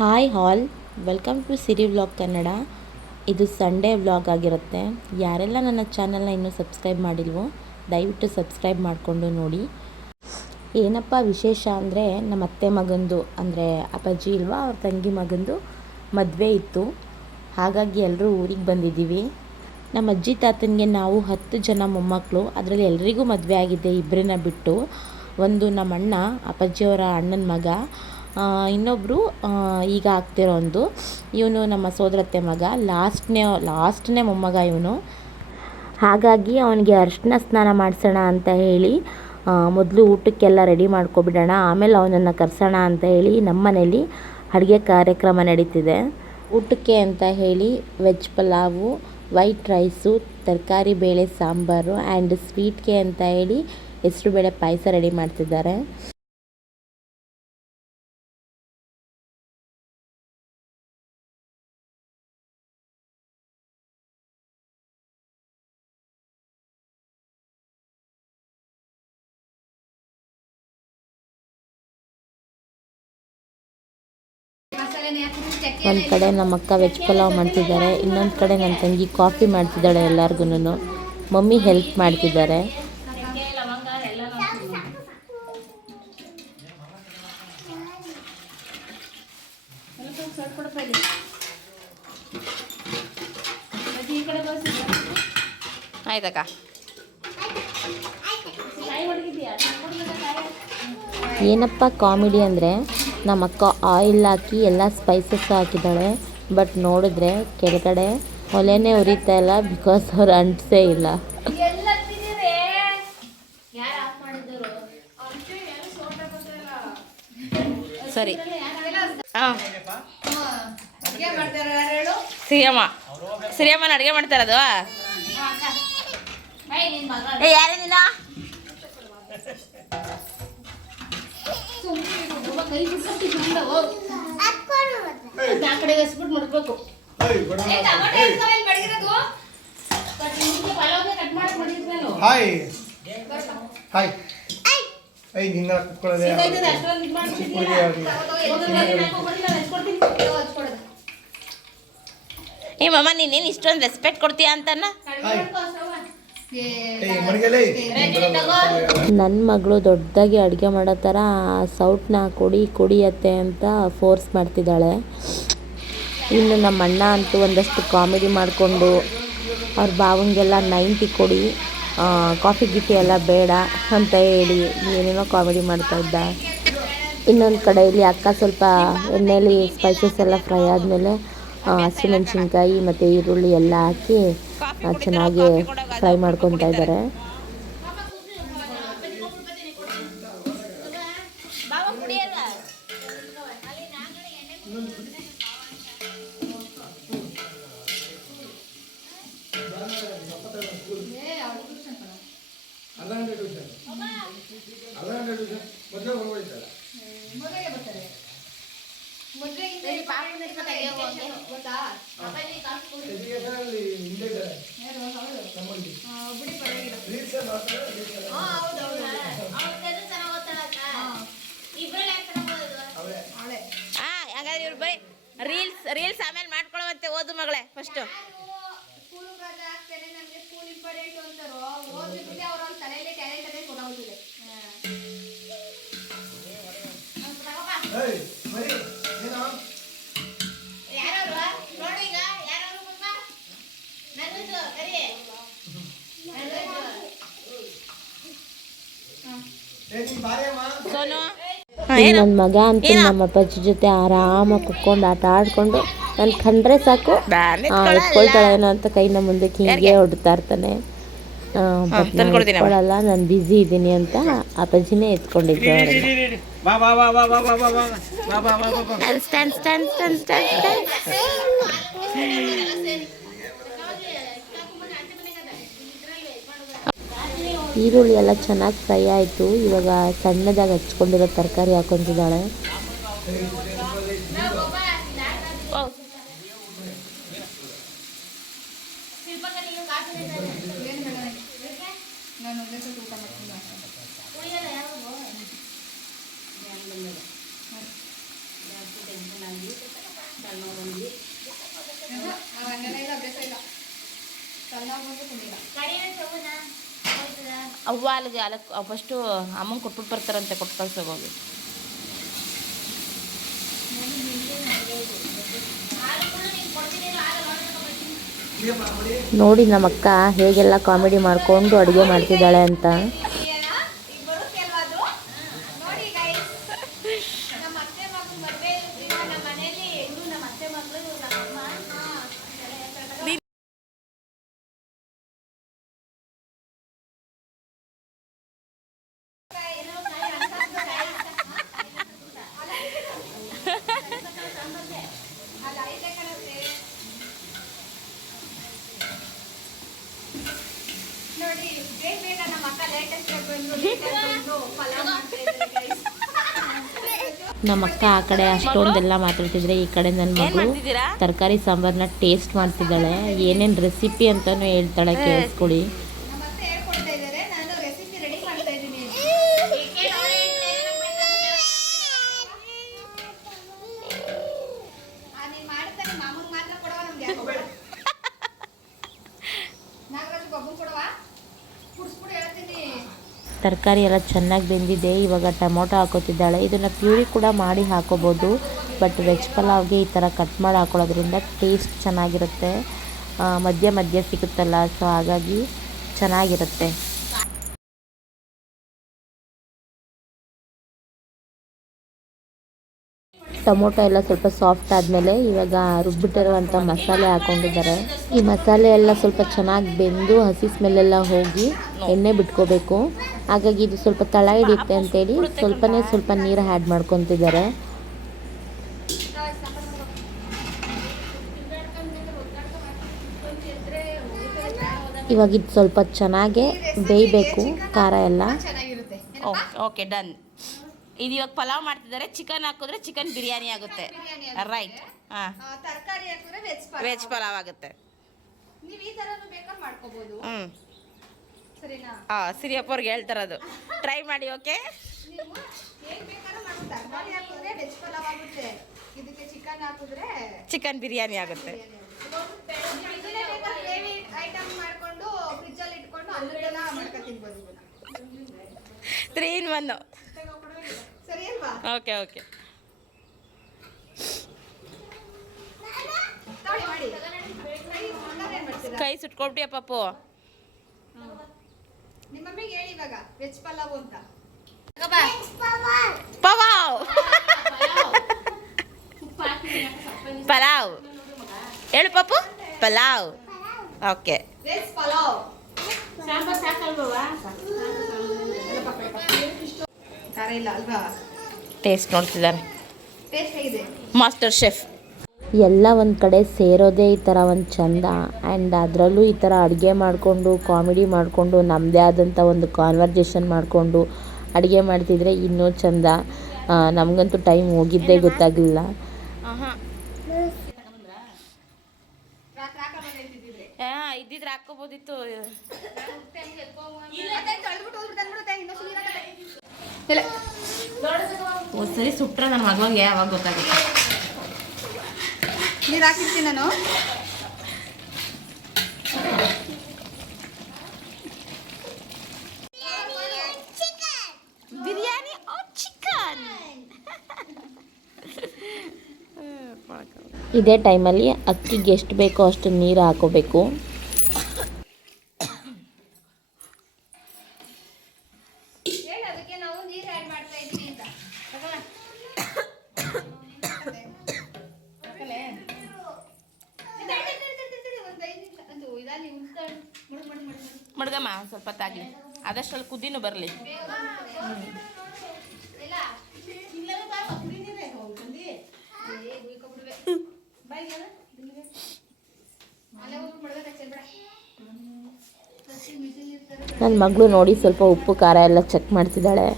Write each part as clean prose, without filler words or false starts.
Hi all, welcome to Siri vlog Kannada. ಇದು Sunday vlog ಆಗಿರುತ್ತೆ. ಯಾರೆಲ್ಲ ನನ್ನ ಚಾನಲ್ನ ಇನ್ನೂ ಸಬ್ಸ್ಕ್ರೈಬ್ ಮಾಡಿಲ್ವೋ ದಯವಿಟ್ಟು ಸಬ್ಸ್ಕ್ರೈಬ್ ಮಾಡಿಕೊಂಡು ನೋಡಿ. ಏನಪ್ಪ ವಿಶೇಷ ಅಂದರೆ ನಮ್ಮ ಅತ್ತೆ ಮಗಂದು ಅಂದರೆ ಅಪ್ಪಾಜಿ ಇಲ್ವಾ ಅವ್ರ ತಂಗಿ ಮಗಂದು ಮದುವೆ ಇತ್ತು. ಹಾಗಾಗಿ ಎಲ್ಲರೂ ಊರಿಗೆ ಬಂದಿದ್ದೀವಿ. ನಮ್ಮ ಅಜ್ಜಿ ತಾತನಿಗೆ ನಾವು 10 ಜನ ಮೊಮ್ಮಕ್ಕಳು. ಅದರಲ್ಲಿ ಎಲ್ರಿಗೂ ಮದುವೆ ಆಗಿದೆ, ಇಬ್ಬರನ್ನ ಬಿಟ್ಟು. ಒಂದು ನಮ್ಮ ಅಣ್ಣ, ಅಪ್ಪಾಜಿಯವರ ಅಣ್ಣನ ಮಗ, ಇನ್ನೊಬ್ಬರು ಈಗ ಆಗ್ತಿರೋ ಒಂದು ಇವನು ನಮ್ಮ ಸೋದರತ್ತೆ ಮಗ, ಲಾಸ್ಟ್ನೇ ಮೊಮ್ಮಗ ಇವನು. ಹಾಗಾಗಿ ಅವನಿಗೆ ಅರಿಶಿನ ಸ್ನಾನ ಮಾಡಿಸೋಣ ಅಂತ ಹೇಳಿ ಮೊದಲು ಊಟಕ್ಕೆಲ್ಲ ರೆಡಿ ಮಾಡ್ಕೊಬಿಡೋಣ, ಆಮೇಲೆ ಅವನನ್ನು ಕರೆಸೋಣ ಅಂತ ಹೇಳಿ ನಮ್ಮ ಮನೇಲಿ ಅಡುಗೆ ಕಾರ್ಯಕ್ರಮ ನಡೀತಿದೆ. ಊಟಕ್ಕೆ ಅಂತ ಹೇಳಿ ವೆಜ್ ಪಲಾವು, ವೈಟ್ ರೈಸು, ತರಕಾರಿ ಬೇಳೆ ಸಾಂಬಾರು ಆ್ಯಂಡ್ ಸ್ವೀಟ್ಗೆ ಅಂತ ಹೇಳಿ ಹೆಸರುಬೇಳೆ ಪಾಯಸ ರೆಡಿ ಮಾಡ್ತಿದ್ದಾರೆ. ಒಂದು ಕಡೆ ನಮ್ಮ ಅಕ್ಕ ವೆಜ್ ಪಲಾವ್ ಮಾಡ್ತಿದ್ದಾರೆ, ಇನ್ನೊಂದು ಕಡೆ ನನ್ನ ತಂಗಿ ಕಾಫಿ ಮಾಡ್ತಿದ್ದಾಳೆ. ಎಲ್ಲರಿಗೂ ಮಮ್ಮಿ ಹೆಲ್ಪ್ ಮಾಡ್ತಿದ್ದಾರೆ. ಆಯ್ತಕ್ಕ. ಏನಪ್ಪ ಕಾಮಿಡಿ ಅಂದರೆ ನಮ್ಮ ಅಕ್ಕ ಆಯಿಲ್ ಹಾಕಿ ಎಲ್ಲ ಸ್ಪೈಸಸ್ ಹಾಕಿದ್ದಾಳೆ. ಬಟ್ ನೋಡಿದ್ರೆ ಕೆಳಗಡೆ ಒಲೆನೇ ಉರಿತಾ ಇಲ್ಲ, ಬಿಕಾಸ್ ಅವ್ರು ಅಂಟಿಸೇ ಇಲ್ಲ. ಸರಿ, ಸಿರಿಯಮ್ಮನ ಅಡುಗೆ ಮಾಡ್ತಾರದು. ಯಾರೇ ನೀನು? ಕೈ ಬಿಟ್ಟು ಆ ಕಡೆ ಹಸ್ಬಿಟ್ಟು ಮುಡ್ಬೇಕು. ಏ ಮಮ್ಮ, ನೀನೇನು ಇಷ್ಟೊಂದು ರೆಸ್ಪೆಕ್ಟ್ ಕೊಡ್ತೀಯ ಅಂತನ? ನನ್ನ ಮಗಳು ದೊಡ್ಡದಾಗಿ ಅಡುಗೆ ಮಾಡೋ ಥರ ಸೌಟ್ನ ಕೊಡಿಯತ್ತೆ ಅಂತ ಫೋರ್ಸ್ ಮಾಡ್ತಿದ್ದಾಳೆ. ಇನ್ನು ನಮ್ಮ ಅಣ್ಣ ಅಂತೂ ಒಂದಷ್ಟು ಕಾಮಿಡಿ ಮಾಡಿಕೊಂಡು ಅವ್ರ ಬಾವಂಗೆಲ್ಲ 90 ಕೊಡಿ, ಕಾಫಿ ಗಿಫಿ ಎಲ್ಲ ಬೇಡ ಅಂತ ಹೇಳಿ ಏನೇನೋ ಕಾಮಿಡಿ ಮಾಡ್ತಾಯಿದ್ದ. ಇನ್ನೊಂದು ಕಡೆಯಲ್ಲಿ ಅಕ್ಕ ಸ್ವಲ್ಪ ಎಣ್ಣೆಯಲ್ಲಿ ಸ್ಪೈಸಸ್ ಎಲ್ಲ ಫ್ರೈ ಆದಮೇಲೆ ಹಸಿಮೆಣ್ಸಿನ್ಕಾಯಿ ಮತ್ತು ಈರುಳ್ಳಿ ಎಲ್ಲ ಹಾಕಿ ಚೆನ್ನಾಗಿ ಫ್ರೈ ಮಾಡ್ಕೊತಾ ಇದ್ದಾರೆ. ರೀಲ್ಸ್ ಆಮೇಲೆ ಮಾಡ್ಕೊಳ್ಳುವಂತೆ, ಓದು ಮಗಳೇ ಫಸ್ಟ್. ನನ್ನ ಮಗ ಅಂತೂ ನಮ್ಮ ಅಪ್ಪಾಜಿ ಜೊತೆ ಆರಾಮಾಗಿ ಕುತ್ಕೊಂಡು ಆಟ ಆಡ್ಕೊಂಡು ನಾನು ಕಂಡ್ರೆ ಸಾಕು ಎತ್ಕೊಳ್ತಾಳೇನೋ ಅಂತ ಕೈನ ಮುಂದಕ್ಕೆ ಹೀಗೆ ಹೊಡ್ತಾ ಇರ್ತಾನೆ. ಎತ್ಕೊಳ್ಳಲ್ಲ, ನಾನು ಬ್ಯುಸಿ ಇದ್ದೀನಿ ಅಂತ ಅಪ್ಪಾಜಿನೇ ಎತ್ಕೊಂಡಿದ್ರು. ಈರುಳ್ಳಿ ಎಲ್ಲ ಚೆನ್ನಾಗಿ ಫ್ರೈ ಆಯಿತು. ಇವಾಗ ಸಣ್ಣದಾಗಿ ಹಚ್ಕೊಂಡಿರೋ ತರಕಾರಿ ಹಾಕೊತಿದ್ದಾಳೆ. ಜಾಸ್ತಿ ಟೆನ್ಷನ್ ಆಗಿ ಅವ್ವ ಅಲ್ಲಿಗೆ ಅಲ್ಲಕ್ಕೆ ಫಸ್ಟು ಅಮ್ಮಂಗೆ ಕೊಟ್ಬಿಟ್ಟು ಬರ್ತಾರಂತೆ, ಕೊಟ್ಟು ಕಳ್ಸೋಗೋಗಿ. ನೋಡಿ ನಮ್ಮಕ್ಕ ಹೇಗೆಲ್ಲ ಕಾಮಿಡಿ ಮಾಡಿಕೊಂಡು ಅಡುಗೆ ಮಾಡ್ತಿದ್ದಾಳೆ ಅಂತ. ನಮ್ಮಕ್ಕ ಆ ಕಡೆ ಅಷ್ಟೊಂದೆಲ್ಲ ಮಾತಾಡ್ತಿದ್ರೆ, ಈ ಕಡೆ ನನ್ನ ಮಗಳು ತರಕಾರಿ ಸಾಂಬಾರನ್ನ ಟೇಸ್ಟ್ ಮಾಡ್ತಿದ್ದಾಳೆ. ಏನೇನು ರೆಸಿಪಿ ಅಂತಾನು ಹೇಳ್ತಾಳೆ, ಕೇಳಿಸ್ಕೊಳ್ಳಿ. ತರಕಾರಿ ಎಲ್ಲ ಚೆನ್ನಾಗಿ ಬೆಂದಿದೆ. ಇವಾಗ ಟೊಮೊಟೊ ಹಾಕೋತಿದ್ದಾಳೆ. ಇದನ್ನು ಪ್ಯೂರಿ ಕೂಡ ಮಾಡಿ ಹಾಕೋಬೋದು, ಬಟ್ ವೆಜ್ ಪಲಾವ್ಗೆ ಈ ಥರ ಕಟ್ ಮಾಡಿ ಹಾಕೊಳ್ಳೋದ್ರಿಂದ ಟೇಸ್ಟ್ ಚೆನ್ನಾಗಿರುತ್ತೆ. ಮಧ್ಯ ಮಧ್ಯ ಸಿಗುತ್ತಲ್ಲ, ಸೊ ಹಾಗಾಗಿ ಚೆನ್ನಾಗಿರುತ್ತೆ. ಟೊಮೊಟೊ ಎಲ್ಲ ಸ್ವಲ್ಪ ಸಾಫ್ಟ್ ಆದಮೇಲೆ ಇವಾಗ ರುಬ್ಬಿಟ್ಟಿರುವಂಥ ಮಸಾಲೆ ಹಾಕ್ಕೊಂಡಿದ್ದಾರೆ. ಈ ಮಸಾಲೆ ಎಲ್ಲ ಸ್ವಲ್ಪ ಚೆನ್ನಾಗಿ ಬೆಂದು ಹಸಿ ಸ್ಮೆಲ್ಲೆಲ್ಲ ಹೋಗಿ ಎಣ್ಣೆ ಬಿಟ್ಕೋಬೇಕು. ಹಾಗಾಗಿ ಇದು ಸ್ವಲ್ಪ ತಳ ಹಿಡಿಯುತ್ತೆ ಅಂತೇಳಿ ಸ್ವಲ್ಪ ನೀರು ಆ್ಯಡ್ ಮಾಡ್ಕೊತಿದ್ದಾರೆ. ಇವಾಗ ಇದು ಸ್ವಲ್ಪ ಚೆನ್ನಾಗೆ ಬೇಯಬೇಕು, ಖಾರ ಎಲ್ಲ. Okay, done. ಇದು ಇವಾಗ ಪಲಾವ್ ಮಾಡ್ತಿದ್ದಾರೆ. ಚಿಕನ್ ಹಾಕಿದ್ರೆ ಚಿಕನ್ ಬಿರಿಯಾನಿ ಆಗುತ್ತೆ. ರೈಟ್. ಹಾಂ, ತರಕಾರಿ ಹಾಕಿದ್ರೆ ವೆಜ್ ಪಲಾವ್ ಆಗುತ್ತೆ. ನೀವು ಈ ಥರನೂ ಬೇಕಾದ್ರೆ ಮಾಡ್ಕೋಬೋದು. ಸರಿನಾ? ಸಿರಿಯಪ್ಪ ಅವ್ರಿಗೆ ಹೇಳ್ತಾರದು, ಟ್ರೈ ಮಾಡಿ. ಓಕೆ, ನೀವು ಏನು ಬೇಕಾದ್ರೂ ಮಾಡ್ಬೋದು. ತರಕಾರಿ ಹಾಕಿದ್ರೆ ವೆಜ್ ಪಲಾವ್ ಆಗುತ್ತೆ, ಇದಕ್ಕೆ ಚಿಕನ್ ಹಾಕಿದ್ರೆ ಚಿಕನ್ ಬಿರಿಯಾನಿ ಆಗುತ್ತೆ. ಗ್ರೇವಿ ಐಟಮ್ ಮಾಡ್ಕೊಂಡು ಫ್ರಿಜ್ಜಲ್ಲಿ ಇಟ್ಕೊಂಡು ಅಲ್ಲದೆಲ್ಲ ಮಾಡ್ಕೊಂಡು ತಿನ್ಬೋದು. 3 in 1. ಸರಿ ಅಲ್ವಾ? ಓಕೆ. ಕೈ ಸುಟ್ಕೊಬಿಟ್ಟಿಯ ಪಪ್ಪು. ನಿಮ್ಮ ಮಮ್ಮಿಗೆ ಹೇಳಿ ಇವಾಗ ವೆಜ್ ಪಲಾವ್ ಅಂತ. ಪಲಾವ್ ಹೇಳು Pappu. Pulao. Okay, veg pulao. Sambar ಸಾಕಲ್ವಾ? ಖಾರ ಇಲ್ಲ ಅಲ್ವಾ? ಟೇಸ್ಟ್ ನೋಡ್ತಿದ್ದಾರೆ. ಟೇಸ್ಟ್ ಹೇಗಿದೆ? Master chef. ಎಲ್ಲ ಒಂದು ಕಡೆ ಸೇರೋದೇ ಈ ಥರ ಒಂದು ಚಂದ. ಆ್ಯಂಡ್ ಅದರಲ್ಲೂ ಈ ಥರ ಅಡುಗೆ ಮಾಡಿಕೊಂಡು ಕಾಮಿಡಿ ಮಾಡಿಕೊಂಡು ನಮ್ಮದೇ ಆದಂಥ ಒಂದು ಕಾನ್ವರ್ಜೇಷನ್ ಮಾಡಿಕೊಂಡು ಅಡುಗೆ ಮಾಡ್ತಿದ್ರೆ ಇನ್ನೂ ಚಂದ. ನಮಗಂತೂ ಟೈಮ್ ಹೋಗಿದ್ದೇ ಗೊತ್ತಾಗಲಿಲ್ಲ. ಇದ್ದಿದ್ರೆ ಹಾಕೋಬೋದಿತ್ತು. ಸರಿ ಸುಟ್ರೆ ನನ್ನ ಮಗಂಗೆ ಯಾವಾಗ ಗೊತ್ತಾಗುತ್ತೆ. ನೀರು ಹಾಕಿರ್ತೀನಿ ನಾನು. ಬಿರಿಯಾನಿ ಚಿಕನ್. ಇದೇ ಟೈಮಲ್ಲಿ ಅಕ್ಕಿಗೆ ಎಷ್ಟು ಬೇಕೋ ಅಷ್ಟು ನೀರು ಹಾಕೋಬೇಕು. ಮಡ್ಗಮ್ಮ ಸ್ವಲ್ಪ ತಾಗಲಿ, ಅದಷ್ಟಲ್ಲಿ ಕುದಿನೂ ಬರಲಿ. ನನ್ನ ಮಗಳು ನೋಡಿ ಸ್ವಲ್ಪ ಉಪ್ಪು ಖಾರ ಎಲ್ಲ ಚೆಕ್ ಮಾಡ್ತಿದ್ದಾಳೆ.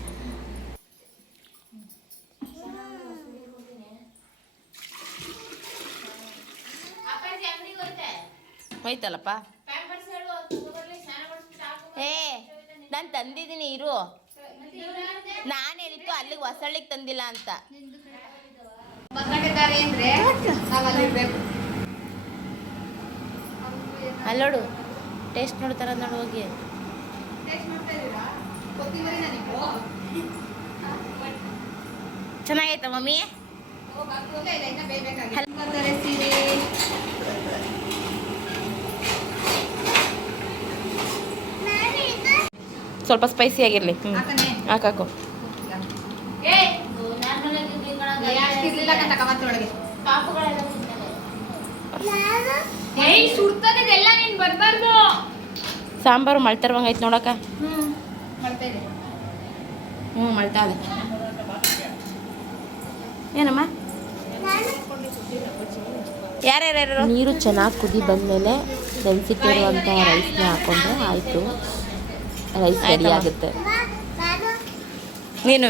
ಹೋಯ್ತಲ್ಲಪ್ಪ. ನಾನು ತಂದಿದ್ದೀನಿ ಇರು. ನಾನು ಹೇಳಿತ್ತು ಅಲ್ಲಿಗೆ ಹೊಸಳ್ಳಿಗೆ ತಂದಿಲ್ಲ ಅಂತ. ಅಲ್ಲೋಡು ಟೇಸ್ಟ್ ನೋಡ್ತಾರ ನೋಡು ಹೋಗಿ. ಚೆನ್ನಾಗೈತ ಮಮ್ಮಿ. ಸ್ವಲ್ಪ ಸ್ಪೈಸಿ ಆಗಿರಲಿ. ಹಾಕಾಕು. ಸಾಂಬಾರು ಮಳ್ತರ್ವಂಗೈತೆ ನೋಡಕ್ಕ. ಮಳ್ತಾ ಇದೆ. ಏನಮ್ಮ ಯಾರ್ಯಾರು? ನೀರು ಚೆನ್ನಾಗಿ ಕುದಿ ಬಂದಮೇಲೆ ನೆನೆಸಿಟ್ಟಿರುವಂಥ ರೈಸ್ನ ಹಾಕೊಂಡ್ರೆ ಆಯಿತು, ರೈಸ್ ರೆಡಿ ಆಗುತ್ತೆ. ನೀನು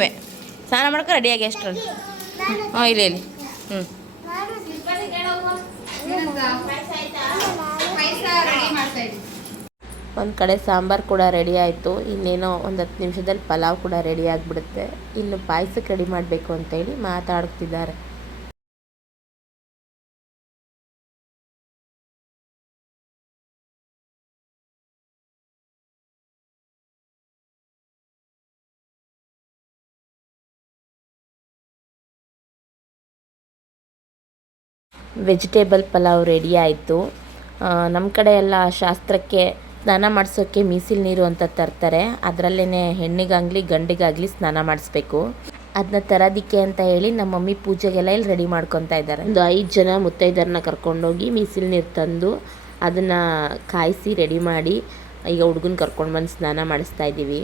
ಸ್ನಾನ ಮಾಡ್ಕೊ ರೆಡಿಯಾಗಿ ಅಷ್ಟರಲ್ಲಿ. ಇಲ್ಲಿ ಹ್ಞೂ ಒಂದು ಕಡೆ ಸಾಂಬಾರು ಕೂಡ ರೆಡಿ ಆಯಿತು. ಇನ್ನೇನೋ ಒಂದು 10 ನಿಮಿಷದಲ್ಲಿ ಪಲಾವ್ ಕೂಡ ರೆಡಿ ಆಗಿಬಿಡುತ್ತೆ. ಇನ್ನು ಪಾಯಸಕ್ಕೆ ರೆಡಿ ಮಾಡಬೇಕು ಅಂತೇಳಿ ಮಾತಾಡ್ತಿದ್ದಾರೆ. ವೆಜಿಟೇಬಲ್ ಪಲಾವ್ ರೆಡಿ ಆಯಿತು. ನಮ್ಮ ಕಡೆ ಎಲ್ಲ ಶಾಸ್ತ್ರಕ್ಕೆ ಸ್ನಾನ ಮಾಡಿಸೋಕ್ಕೆ ಮೀಸಿಲು ನೀರು ಅಂತ ತರ್ತಾರೆ. ಅದರಲ್ಲೇ ಹೆಣ್ಣಿಗಾಗಲಿ ಗಂಡಿಗಾಗಲಿ ಸ್ನಾನ ಮಾಡಿಸ್ಬೇಕು. ಅದನ್ನ ತರೋದಕ್ಕೆ ಅಂತ ಹೇಳಿ ನಮ್ಮ ಮಮ್ಮಿ ಪೂಜೆಗೆಲ್ಲ ಇಲ್ಲಿ ರೆಡಿ ಮಾಡ್ಕೊತಾ ಇದ್ದಾರೆ. ಒಂದು 5 ಜನ ಮುತ್ತೈದರನ್ನ ಕರ್ಕೊಂಡೋಗಿ ಮೀಸಿಲು ನೀರು ತಂದು ಅದನ್ನು ಕಾಯಿಸಿ ರೆಡಿ ಮಾಡಿ ಈಗ ಹುಡುಗನ ಕರ್ಕೊಂಡು ಬಂದು ಸ್ನಾನ ಮಾಡಿಸ್ತಾ ಇದ್ದೀವಿ.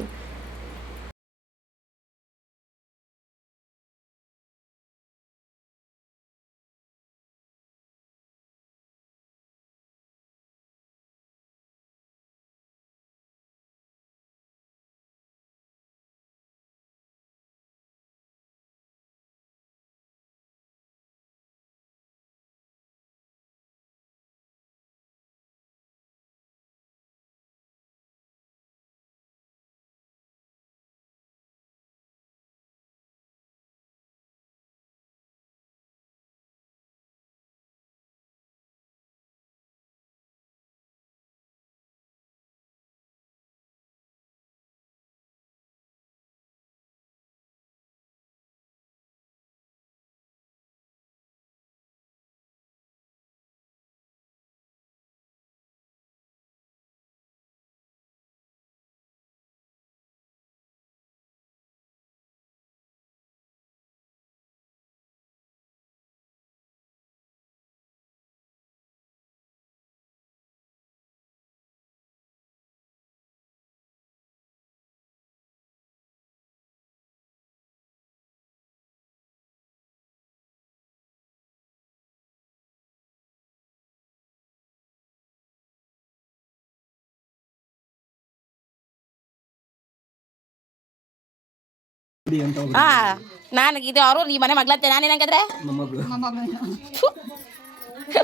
ನನಗೆ ಅವರು ಈ ಮನೆ ಮಗ್ಲತ್ತೆ. ನಾನೇನಂಗಾದ್ರೆ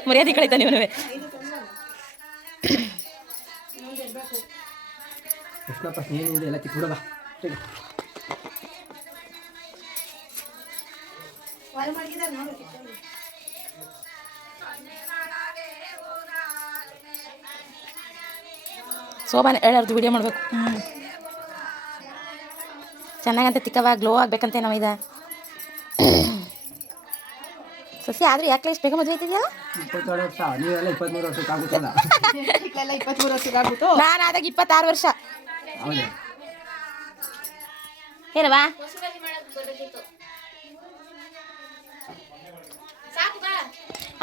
ಮರ್ಯಾದೆ ಕಳೀತ ನೀವು. ಶೋಭಾನ ಹೇಳಾರ್ದು ವಿಡಿಯೋ ಮಾಡಬೇಕು. ಚೆನ್ನಾಗಂತ ತಿಕ್ಕವ ಗ್ಲೋ ಆಗ್ಬೇಕಂತೆ ನಾವು ಇದು ಸಸಿ. ಆದ್ರೆ ಯಾಕೆ ಇಷ್ಟು ಬೇಗ ಮದುವೆ ಐತಿದೆಯಲ್ಲ? ನಾನು ಆದಾಗ 26 ವರ್ಷ. ಏನವಾ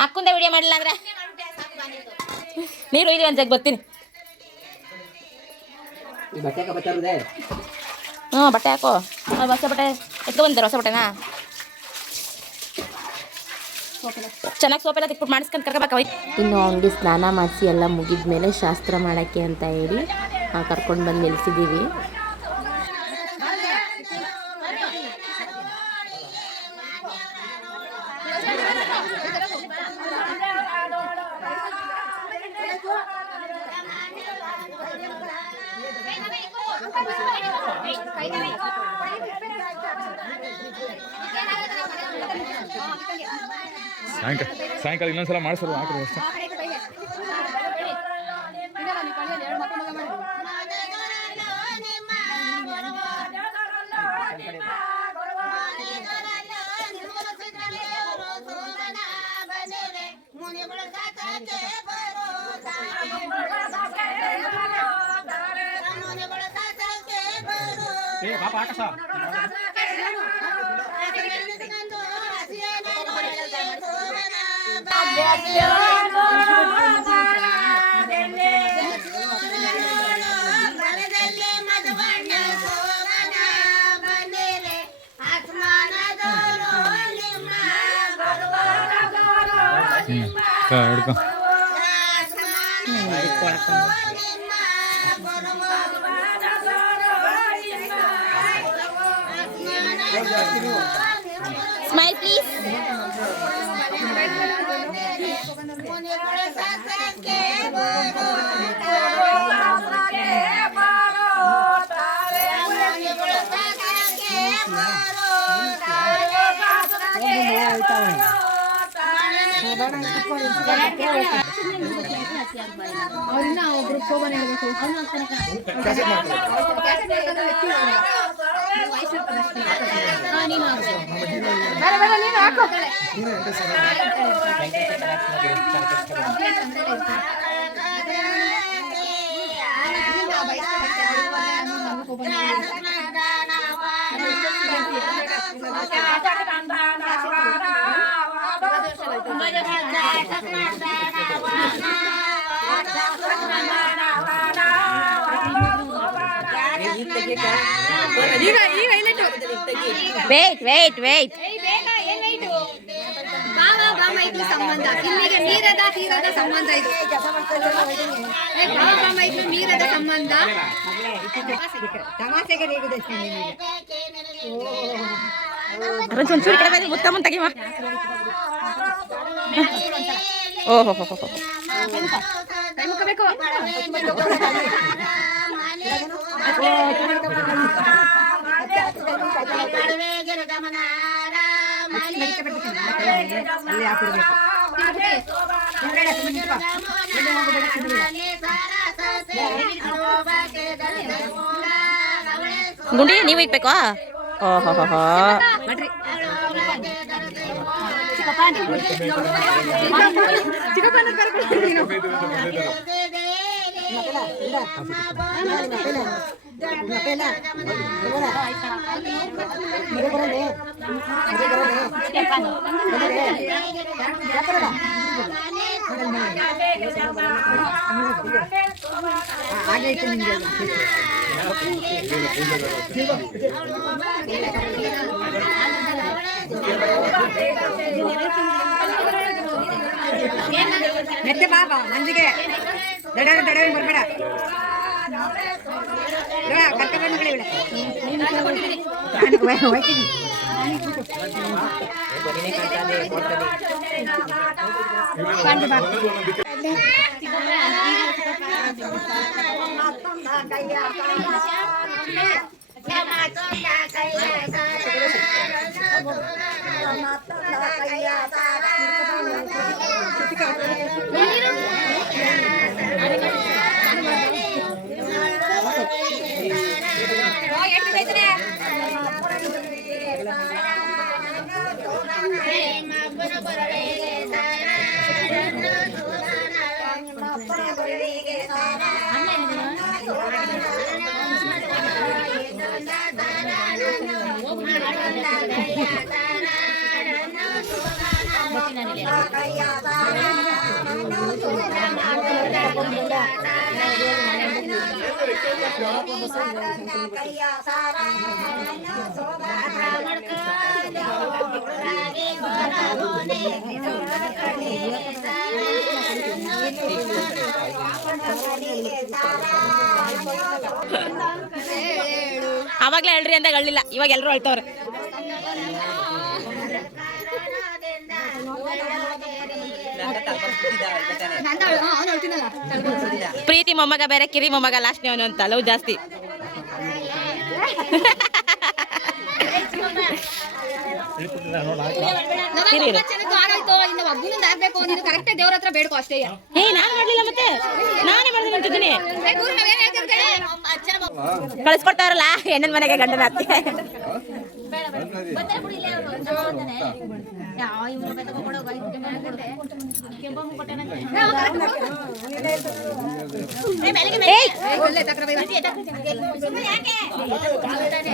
ಹಾಕುಂದೆ ವಿಡಿಯೋ ಮಾಡಿಲ್ಲ ಅಂದ್ರೆ ನೀರು ಇಲ್ಲಿ ಅಂತ ಬರ್ತೀನಿ. ಹ್ಞೂ ಬಟ್ಟೆ ಹಾಕೋ. ಹೊಸ ಬಟ್ಟೆ ಎತ್ಕೊ ಬಂದಾರೆ. ಹೊಸ ಬಟ್ಟೆನಾ ಚೆನ್ನಾಗಿ ಸೋಪೆಲ್ಲ ತಿಕ್ಬಿಟ್ಟು ಮಾಡಿಸ್ಕೊಂಡು ಕರ್ಕೋಬೇಕಾಯ್ತು. ಇನ್ನು ಅವನಿಗೆ ಸ್ನಾನ ಮಾಡಿಸಿ ಎಲ್ಲ ಮುಗಿದ ಮೇಲೆ ಶಾಸ್ತ್ರ ಮಾಡೋಕ್ಕೆ ಅಂತ ಹೇಳಿ ಕರ್ಕೊಂಡು ಬಂದು ನಿಲ್ಲಿಸಿದ್ದೀವಿ. ಸಾಯಂಕಾಲ ಇನ್ನೊಂದ್ಸಲ ಮಾಡಿಸೋದು ಹಾಕ್ರಿ ಅಷ್ಟೇ. ಹಿಡ್ಕೊ ಸ್ಮೈಲ್ ಪ್ಲೀಸ್. ಅವ್ರನ್ನ ಒಬ್ರು ಶೋಭನೆ ಹೇಳ್ಬೇಕು. ನೀನು ಹಾಕು. ವೇಟ್ ಸಂಬಂಧ ಇಲ್ಲಿಗೆ ನೀರದ ತೀರದ ಸಂಬಂಧ ಇದು. ನೀರದ ಸಂಬಂಧ ತಮಾಷೆಗೆ ಒಂಚೂರು ಕಡೆ ಬಂದು ಮುತ್ತ ಮುಂತಾಗಿವ. ಓಹೋ ಕೈ ಮುಕ್ಕಬೇಕು. ಗುಂಡಿ ನೀವು ಇಕ್ಬೇಕಾ? ಓಹೋ ಮೆತ್ತೆ ಬಾಬಾ ನಂದಿಗೆ ದಡ ಬರ್ಬೇಡ. ಅವಾಗ್ಲೇ ಹೇಳ್ರಿ ಅಂತ ಹೇಳಿಲ್ಲ, ಇವಾಗ ಎಲ್ಲರೂ ಹೇಳ್ತವ್ರೆ. ಪ್ರೀತಿ ಮೊಮ್ಮಗ ಬೇರೆ, ಕಿರಿ ಮೊಮ್ಮಗ ಲಾಸ್ಟ್ನೇವನು ಅಂತ ಲವ್ ಜಾಸ್ತಿ. ದೇವ್ರ ಹತ್ರ ಬೇಡ್ಕೋ ಅಷ್ಟೇ. ನಾನು ಮಾಡ್ಲಿಲ್ಲ, ಮತ್ತೆ ನಾನೇ ಮಾಡ್ದೆ ಅಂತಿದ್ದೀನಿ. ಕಳಿಸ್ಕೊಡ್ತಾರಲ್ಲ ಹೆಣ್ಣನ್ ಮನೆಗೆ ಗಂಡನ ಅತ್ತೆ.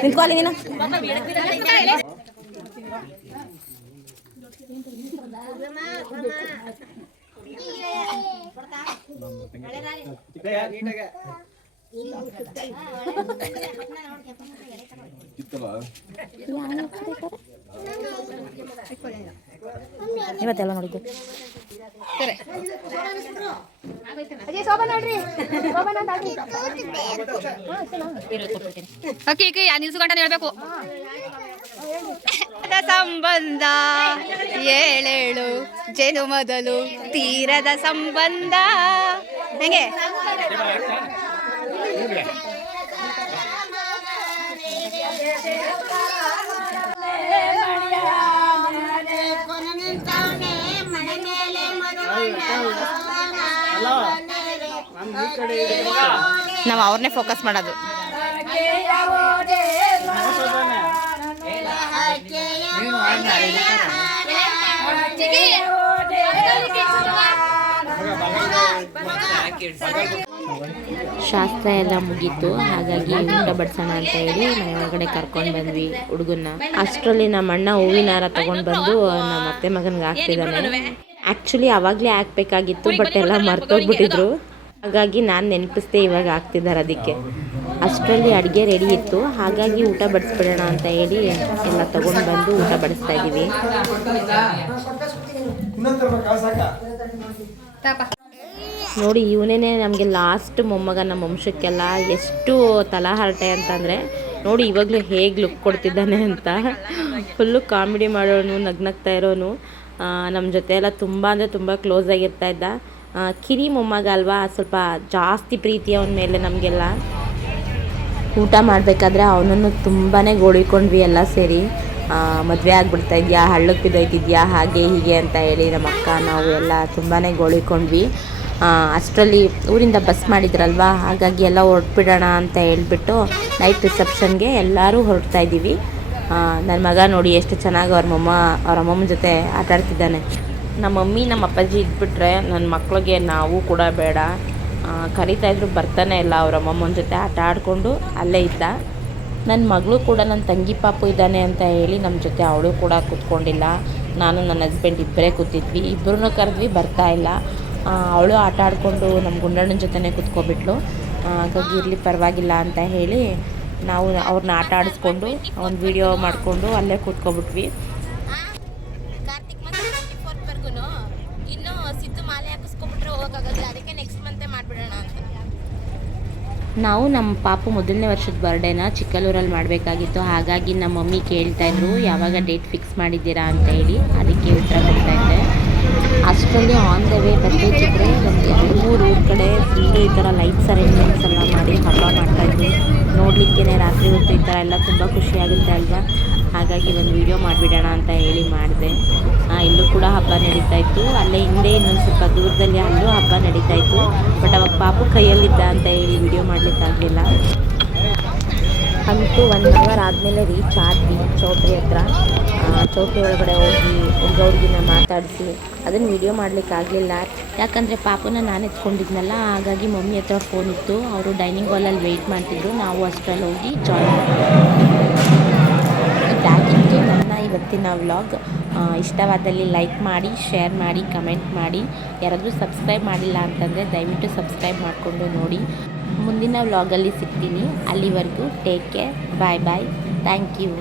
ನಿಂತ್ಕೊಳ್ಳಿ ನೀನು. ಇವತ್ತೆಲ್ಲ ನೋಡಿದ್ದು ನಿಲ್ಸ್ಕೊಂಡ ಹೇಳ್ಬೇಕು. ಸಂಬಂಧ ಏಳೇಳು ಜೇನು ಮೊದಲು ತೀರದ ಸಂಬಂಧ ಹೆಂಗೆ ನಾವು ಅವ್ರನ್ನೇ ಫೋಕಸ್ ಮಾಡೋದು. ಶಾಸ್ತ್ರ ಎಲ್ಲ ಮುಗೀತು, ಹಾಗಾಗಿ ಊಟ ಬಡಿಸೋಣ ಅಂತ ಹೇಳಿ ಮನೆ ಒಳಗಡೆ ಕರ್ಕೊಂಡು ಬಂದ್ವಿ ಹುಡುಗನ್ನ. ಅಷ್ಟರಲ್ಲಿ ನಮ್ಮ ಅಣ್ಣ ಹೂವಿನ ಹಾರ ತಗೊಂಡು ಬಂದು ನಮ್ಮ ಅತ್ತೆ ಮಗನಿಗೆ ಹಾಕ್ತಿದ್ದಾನೆ. ಆ್ಯಕ್ಚುಲಿ ಅವಾಗಲೇ ಹಾಕ್ಬೇಕಾಗಿತ್ತು, ಬಟ್ ಎಲ್ಲ ಮರ್ತೋಗ್ಬಿಟ್ಟಿದ್ರು. ಹಾಗಾಗಿ ನಾನು ನೆನಪಿಸ್ದೆ ಇವಾಗ ಹಾಕ್ತಿದ್ದಾರೆ. ಅದಕ್ಕೆ ಅಷ್ಟರಲ್ಲಿ ಅಡುಗೆ ರೆಡಿ ಇತ್ತು, ಹಾಗಾಗಿ ಊಟ ಬಡಿಸ್ಬಿಡೋಣ ಅಂತ ಹೇಳಿ ಎಲ್ಲ ತಗೊಂಡು ಬಂದು ಊಟ ಬಡಿಸ್ತಾ ಇದ್ದೀವಿ. ನೋಡಿ, ಇವನೇ ನಮಗೆ ಲಾಸ್ಟ್ ಮೊಮ್ಮಗ. ನಮ್ಮ ವಂಶಕ್ಕೆಲ್ಲ ಎಷ್ಟು ತಲಹರಟೆ ಅಂತಂದರೆ ನೋಡಿ, ಇವಾಗಲೂ ಹೇಗೆ ಲುಕ್ ಕೊಡ್ತಿದ್ದಾನೆ ಅಂತ. ಫುಲ್ಲು ಕಾಮಿಡಿ ಮಾಡೋನು, ನಗ್ನಗ್ತಾ ಇರೋನು. ನಮ್ಮ ಜೊತೆ ಎಲ್ಲ ತುಂಬ ಅಂದರೆ ತುಂಬ ಕ್ಲೋಸ್ ಆಗಿರ್ತಾ ಇದ್ದ. ಕಿರಿ ಮೊಮ್ಮಗ ಅಲ್ವಾ, ಸ್ವಲ್ಪ ಜಾಸ್ತಿ ಪ್ರೀತಿ ಅವನ ಮೇಲೆ ನಮಗೆಲ್ಲ. ಊಟ ಮಾಡಬೇಕಾದ್ರೆ ಅವನನ್ನು ತುಂಬಾ ಗೋಳಿಕೊಂಡ್ವಿ ಎಲ್ಲ ಸೇರಿ. ಮದುವೆ ಆಗ್ಬಿಡ್ತಾ ಇದೆಯಾ, ಹಳ್ಳಕ್ಕೆ ಬಿದ್ದೋಯ್ತಿದ್ಯಾ, ಹಾಗೆ ಹೀಗೆ ಅಂತ ಹೇಳಿ ನಮ್ಮ ಅಕ್ಕ ನಾವು ಎಲ್ಲ ತುಂಬಾ ಗೋಳಿಕೊಂಡ್ವಿ. ಅಷ್ಟರಲ್ಲಿ ಊರಿಂದ ಬಸ್ ಮಾಡಿದ್ರಲ್ವ, ಹಾಗಾಗಿ ಎಲ್ಲ ಹೊರಟ್ಬಿಡೋಣ ಅಂತ ಹೇಳ್ಬಿಟ್ಟು ನೈಟ್ ರಿಸೆಪ್ಷನ್ಗೆ ಎಲ್ಲರೂ ಹೊರಡ್ತಾ ಇದ್ದೀವಿ. ನನ್ನ ಮಗ ನೋಡಿ ಎಷ್ಟು ಚೆನ್ನಾಗಿ ಅವ್ರ ಅಮ್ಮಮ್ಮನ ಜೊತೆ ಆಟ ಆಡ್ತಿದ್ದಾನೆ. ನಮ್ಮ ಮಮ್ಮಿ ನಮ್ಮ ಅಪ್ಪಾಜಿ ಇದ್ಬಿಟ್ರೆ ನನ್ನ ಮಕ್ಳಿಗೆ ನಾವು ಕೂಡ ಬೇಡ, ಕರಿತಾಯಿದ್ರು ಬರ್ತಾನೆ ಇಲ್ಲ. ಅವ್ರ ಅಮ್ಮಮ್ಮನ ಜೊತೆ ಆಟ ಆಡಿಕೊಂಡು ಅಲ್ಲೇ ಇದ್ದ. ನನ್ನ ಮಗಳು ಕೂಡ ನನ್ನ ತಂಗಿ ಪಾಪು ಇದ್ದಾನೆ ಅಂತ ಹೇಳಿ ನಮ್ಮ ಜೊತೆ ಅವಳು ಕೂಡ ಕೂತ್ಕೊಂಡಿಲ್ಲ. ನಾನು ನನ್ನ ಹಸ್ಬೆಂಡ್ ಇಬ್ಬರೇ ಕೂತಿದ್ವಿ. ಇಬ್ಬರೂ ಕರೆದ್ವಿ, ಬರ್ತಾ ಇಲ್ಲ. ಅವಳು ಆಟ ಆಡಿಕೊಂಡು ನಮ್ಮ ಗುಂಡಣ್ಣನ ಜೊತೆನೇ ಕೂತ್ಕೊಬಿಟ್ಲು. ಹಾಗಾಗಿ ಇರಲಿ ಪರವಾಗಿಲ್ಲ ಅಂತ ಹೇಳಿ ನಾವು ಅವ್ರನ್ನ ಆಟ ಆಡಿಸ್ಕೊಂಡು ಒಂದು ವಿಡಿಯೋ ಮಾಡಿಕೊಂಡು ಅಲ್ಲೇ ಕೂತ್ಕೊಬಿಟ್ವಿ. ಕಾರ್ತಿಕ್ ಮಂತ್ 24 ಇನ್ನು ಸಿದ್ದು ಮಾಲೆ ಹಾಕಿಸ್ಕೊಬಿಟ್ರೆ ಹೋಗೋಕ್ಕಾಗಲ್ಲ, ಅದಕ್ಕೆ ನೆಕ್ಸ್ಟ್ ಮಂತೇ ಮಾಡಿಬಿಡೋಣ ಅಂತ. ನಾವು ನಮ್ಮ ಪಾಪು ಮೊದಲನೇ ವರ್ಷದ ಬರ್ಡೇನ ಚಿಕ್ಕಲ್ಲೂರಲ್ಲಿ ಮಾಡಬೇಕಾಗಿತ್ತು. ಹಾಗಾಗಿ ನಮ್ಮ ಮಮ್ಮಿ ಕೇಳ್ತಾಯಿದ್ರು ಯಾವಾಗ ಡೇಟ್ ಫಿಕ್ಸ್ ಮಾಡಿದ್ದೀರಾ ಅಂತ ಹೇಳಿ. ಅದಕ್ಕೆ ಉತ್ತರ ಕೊಡ್ತಾಯಿದ್ದೆ. ಅಷ್ಟರಲ್ಲಿ ಆನ್ ದ ವೇ ಬರ್ಬೇಕಿದ್ರೆ ಒಂದು 2-3 ಊರ ಕಡೆ ಫುಲ್ಲು ಈ ಥರ ಲೈಟ್ಸ್ ಅರೇಂಜ್ಮೆಂಟ್ಸ್ ಎಲ್ಲ ಮಾಡಿ ಹಬ್ಬ ಮಾಡ್ತಾಯಿದ್ರು. ನೋಡಲಿಕ್ಕೆ ರಾತ್ರಿ ಹೊತ್ತು ಈ ಥರ ಎಲ್ಲ ತುಂಬ ಖುಷಿಯಾಗುತ್ತೆ ಅಲ್ವಾ. ಹಾಗಾಗಿ ಒಂದು ವಿಡಿಯೋ ಮಾಡಿಬಿಡೋಣ ಅಂತ ಹೇಳಿ ಮಾಡಿದೆ. ಇಲ್ಲೂ ಕೂಡ ಹಬ್ಬ ನಡೀತಾಯಿತ್ತು. ಅಲ್ಲೇ ಹಿಂದೆ ಇನ್ನೊಂದು ಸ್ವಲ್ಪ ದೂರದಲ್ಲಿ ಅಲ್ಲೂ ಹಬ್ಬ ನಡೀತಾಯಿತ್ತು. ಬಟ್ ಅವಾಗ ಪಾಪು ಕೈಯಲ್ಲಿದ್ದ ಅಂತ ಹೇಳಿ ವಿಡಿಯೋ ಮಾಡಲಿಕ್ಕಾಗಲಿಲ್ಲ. ಅಂತೂ 1 ಅವರ್ ಆದಮೇಲೆ ರೀಚ್ ಆದ್ವಿ ಚೌಟ್ರಿ ಹತ್ರ. ಚೌಟ್ರಿ ಒಳಗಡೆ ಹೋಗಿ ಹುಡುಗಿನ ಮಾತಾಡಿಸಿ ಅದನ್ನು ವಿಡಿಯೋ ಮಾಡಲಿಕ್ಕಾಗಲಿಲ್ಲ. ಯಾಕಂದರೆ ಪಾಪುನ ನಾನು ಎತ್ಕೊಂಡಿದ್ನಲ್ಲ, ಹಾಗಾಗಿ ಮಮ್ಮಿ ಹತ್ರ ಫೋನ್ ಇತ್ತು. ಅವರು ಡೈನಿಂಗ್ ಹಾಲಲ್ಲಿ ವೆಯ್ಟ್ ಮಾಡ್ತಿದ್ರು. ನಾವು ಅಷ್ಟರಲ್ಲಿ ಹೋಗಿ ಜಾಯಿನ್ ಮಾಡಿದ್ವಿ. ಇದಾಗಿತ್ತು ನನ್ನ ಇವತ್ತಿನ ವ್ಲಾಗ್. ಇಷ್ಟವಾದಲ್ಲಿ ಲೈಕ್ ಮಾಡಿ, ಶೇರ್ ಮಾಡಿ, ಕಮೆಂಟ್ ಮಾಡಿ. ಯಾರಾದರೂ ಸಬ್ಸ್ಕ್ರೈಬ್ ಮಾಡಿಲ್ಲ ಅಂತಂದರೆ ದಯವಿಟ್ಟು ಸಬ್ಸ್ಕ್ರೈಬ್ ಮಾಡಿಕೊಂಡು ನೋಡಿ. ಮುಂದಿನ ವ್ಲಾಗಲ್ಲಿ ಸಿಗ್ತೀನಿ. ಅಲ್ಲಿವರೆಗೂ take care, bye bye, thank you.